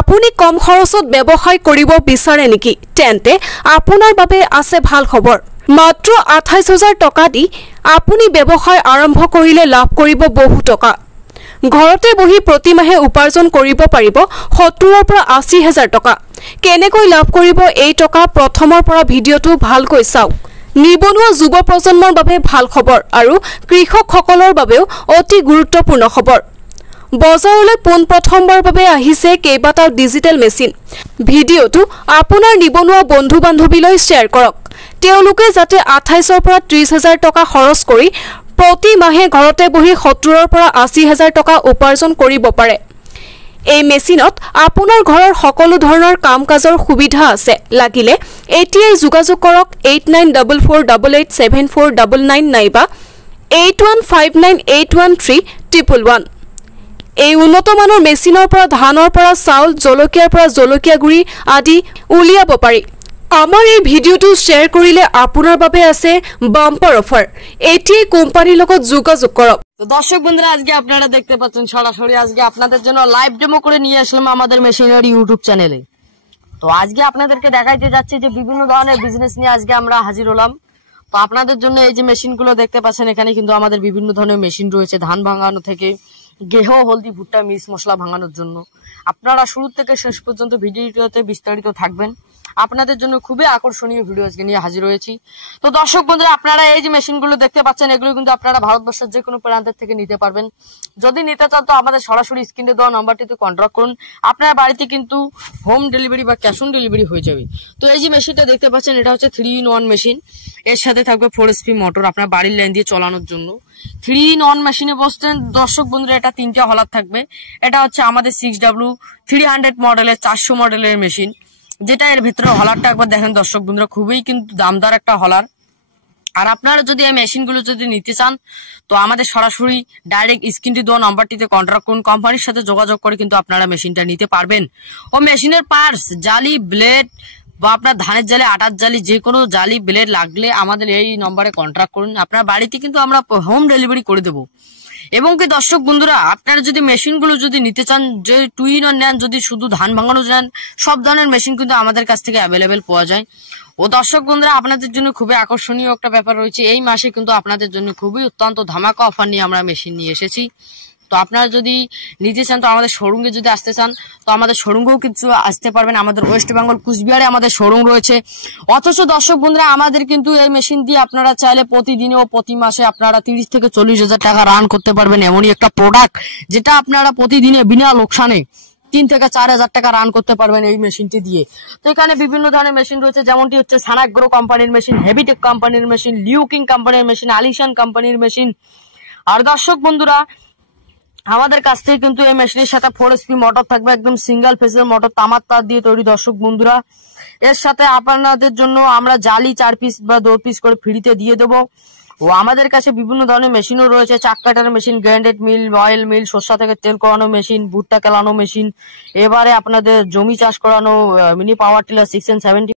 আপুনি কম খৰচত ব্যৱসায় কৰিব বিচাৰে নেকি তেন্তে আপোনাৰ বাবে আছে ভাল খবৰ মাত্ৰ ২৮,০০০ টকা দি আপুনি ব্যৱসায় আৰম্ভ কৰিলে লাভ কৰিব বহু টকা ঘৰতে বহি প্ৰতি মাহে উপাৰ্জন কৰিব পাৰিব ৭০ৰ পৰা ৮০,০০০ টকা কেনেকৈ লাভ কৰিব এই টকা প্ৰথমৰ পৰা ভিডিঅটো ভালকৈ চাওক নিবনুৱা যুৱ প্ৰজন্মৰ বাবে ভাল খবৰ আৰু কৃষকসকলৰ বাবেও অতি গুৰুত্বপূৰ্ণ খবৰ বজাৰলৈ পোনপ্ৰথমবাৰ বাবে আহিছে কেইবাটাও ডিজিটেল মেচিন ভিডিঅটো আপোনাৰ নিবনুৱা বন্ধু বান্ধৱীলৈ শ্বেয়াৰ কৰক তেওঁলোকে যাতে ২৮ৰ পৰা ৩০,০০০ টকা খৰচ কৰি প্ৰতি মাহে ঘৰতে বহি ৭০ৰ পৰা ৮০,০০০ টকা উপাৰ্জন কৰিব পাৰে এই মেচিনত আপোনাৰ ঘৰৰ সকলো ধৰণৰ কাম-কাজৰ সুবিধা আছে লাগিলে এতিয়াই যোগাযোগ কৰক 8944887499 নাইবা 8159813111 এই উন্নত মানৰ মেচিনৰ পৰা ধানৰ পৰা চাউল জলকীয়াৰ পৰা জলকীয়া গুৰি আদি উলিয়াব পাৰি আমাৰ এই ভিডিঅটো শ্বেয়াৰ কৰিলে আপোনাৰ বাবে আছে বাম্পাৰ অফাৰ এতিয়াই কোম্পানীৰ লগত যোগাযোগ কৰক তো দর্শক বন্ধুরা আজকে আপনারা দেখতে পাচ্ছেন সরাসরি আজকে আপনাদের জন্য লাইভ ডেমো করে নিয়ে আসলাম আমাদের মেশিনারি ইউটিউব চ্যানেলে তো আজকে আপনাদেরকে দেখাইতে যাচ্ছি যে বিভিন্ন ধরনের বিজনেস নিয়ে আজকে আমরা হাজির হলাম তো আপনাদের জন্য এই যে মেশিনগুলো দেখতে পাচ্ছেন এখানে কিন্তু আমাদের বিভিন্ন ধরনের মেশিন রয়েছে ধান ভাঙানো থেকে গেহু হলদি ভুট্টা মিক্স মশলা ভাঙানোর জন্য আপনারা শুরু থেকে শেষ পর্যন্ত ভিডিওতে বিস্তারিত থাকবেন আপনাদের জন্য খুবই আকর্ষণীয় ভিডিও আজকে নিয়ে হাজির হয়েছি তো দর্শক বন্ধুরা আপনারা এই যে মেশিনগুলো দেখতে পাচ্ছেন এগুলো কিন্তু আপনারা ভারতবর্ষের যে কোনো প্রান্তের থেকে নিতে পারবেন যদি নিতে চান তো আমাদের সরাসরি স্ক্রিনে দেওয়া নাম্বারটিতে কন্টাক্ট করুন আপনার বাড়িতে কিন্তু হোম ডেলিভারি বা ক্যাশ অন ডেলিভারি হয়ে যাবে তো এই যে মেশিনটা দেখতে পাচ্ছেন এটা হচ্ছে 3-in-1 মেশিন এর সাথে থাকবে 4 HP মোটর আপনার বাড়ির লাইন দিয়ে চালানোর জন্য 3-in-1 মেশিনে বসছেন দর্শক বন্ধুরা এটা 3টা হলার থাকবে এটা হচ্ছে আমাদের 6W300 মডেলের 400 মডেলের মেশিন যেটা এর ভিতরে হলারটা একবার দেখেন দর্শক বন্ধুরা খুবই কিন্তু দামদার একটা হলার আর আপনারা যদি এই মেশিনগুলো যদি নিতে চান তো আমাদের সরাসরি ডাইরেক্ট স্ক্রিনটি দেওয়া নাম্বারটিতে কন্টাক্ট করুন কোম্পানির সাথে যোগাযোগ করে কিন্তু আপনারা মেশিনটা নিতে পারবেন ও মেশিনের পার্টস জালি ব্লেড বা আপনার ধানের জালি আটার জালি যে কোনো জালি ব্লেড লাগলে আমাদের এই নম্বরে কন্টাক্ট করুন আপনার বাড়িতে কিন্তু আমরা হোম ডেলিভারি করে দেবো এবং কি দর্শক বন্ধুরা আপনারা যদি মেশিনগুলো যদি নিতে চান যে 2-in-1 নেন যদি শুধু ধান ভাঙানো নেন সব ধরনের মেশিন কিন্তু আমাদের কাছ থেকে অ্যাভেলেবেল পাওয়া যায় ও দর্শক বন্ধুরা আপনাদের জন্য খুবই আকর্ষণীয় একটা ব্যাপার রয়েছে এই মাসে কিন্তু আপনাদের জন্য খুবই অত্যন্ত ধামাকা অফার নিয়ে আমরা মেশিন নিয়ে এসেছি তো আপনারা যদি নিতে চান তো আমাদের শোরুমে যদি আসতে চান তো আমাদের শোরুমেও কিছু আসতে পারবেন আমাদের ওয়েস্ট বেঙ্গল কুচবিহারে আমাদের শোরুম রয়েছে অথচ দর্শক বন্ধুরা আমাদের কিন্তু এই মেশিন দিয়ে আপনারা চাইলে প্রতিদিনে ও প্রতি মাসে আপনারা 30 থেকে 40,000 টাকা রান করতে পারবেন এমনই একটা প্রোডাক্ট যেটা আপনারা প্রতিদিনে বিনা লোকসানে 3 থেকে 4,000 টাকা রান করতে পারবেন এই মেশিনটি দিয়ে তো এখানে বিভিন্ন ধরনের মেশিন রয়েছে যেমনটি হচ্ছে সানাগ্রো কোম্পানির মেশিন হেভিটেক কোম্পানির মেশিন লিউকিং কোম্পানির মেশিন আলিশান কোম্পানির মেশিন আর দর্শক বন্ধুরা আমাদের কাছ থেকে কিন্তু এই মেশিনের সাথে 4 HP মোটর থাকবে একদম সিঙ্গেল ফেজের মোটর তামার তার দিয়ে তৈরি দর্শক বন্ধুরা এর সাথে আপনাদের জন্য আমরা জালি 4 পিস বা 2 পিস করে ফ্রিতে দিয়ে দেবো ও আমাদের কাছে বিভিন্ন ধরনের মেশিনও রয়েছে চাক কাটার মেশিন গ্রাইন্ডেড মিল অয়েল মিল সরষা থেকে তেল করানো মেশিন ভুট্টা কেলানো মেশিন এবারে আপনাদের জমি চাষ করানো মিনি পাওয়ার টিলার 6 and 70